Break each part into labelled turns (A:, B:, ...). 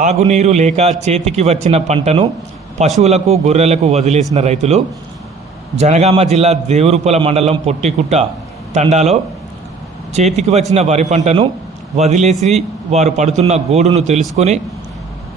A: తాగునీరు లేక చేతికి వచ్చిన పంటను పశువులకు గొర్రెలకు వదిలేసిన రైతులు జనగామ జిల్లా దేవరుపల మండలం పొట్టికుట్ట తండాలో చేతికి వచ్చిన వరి పంటను వదిలేసి వారు పడుతున్న గోడును తెలుసుకొని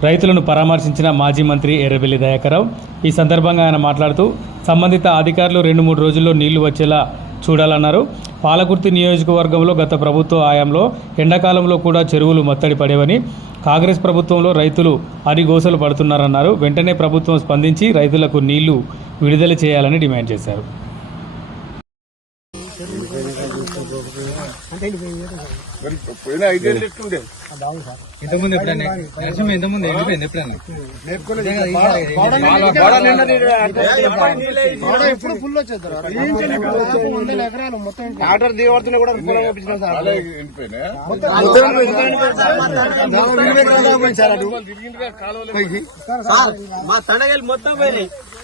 A: రైతులను పరామర్శించిన మాజీ మంత్రి ఎర్రబెల్లి దయాకరావు ఈ సందర్భంగా ఆయన మాట్లాడుతూ సంబంధిత అధికారులు రెండు మూడు రోజుల్లో నీళ్ళు వచ్చేలా చూడాలన్నారు. పాలకుర్తి నియోజకవర్గంలో గత ప్రభుత్వ హయాంలో ఎండాకాలంలో కూడా చెరువులు మత్తడి పడేవని కాంగ్రెస్ ప్రభుత్వంలో రైతులు అరిగోసలు పడుతున్నారన్నారు. వెంటనే ప్రభుత్వం స్పందించి రైతులకు నీళ్ళు విడుదల చేయాలని డిమాండ్ చేశారు.
B: పోయిన ఐదేళ్ళు
C: ఇంతకుముందు ఎప్పుడైనా నరసింహ ఇంతకుముందు ఎండిపోయింది ఎప్పుడైనా
D: ఎప్పుడు ఫుల్ వచ్చేస్తారు వందల ఎకరాలు మొత్తం
E: ఆర్డర్ దిగబడుతున్నా కూడా
B: ఎండిపోయినా
E: మా తండగలు మొత్తం పోయినాయి.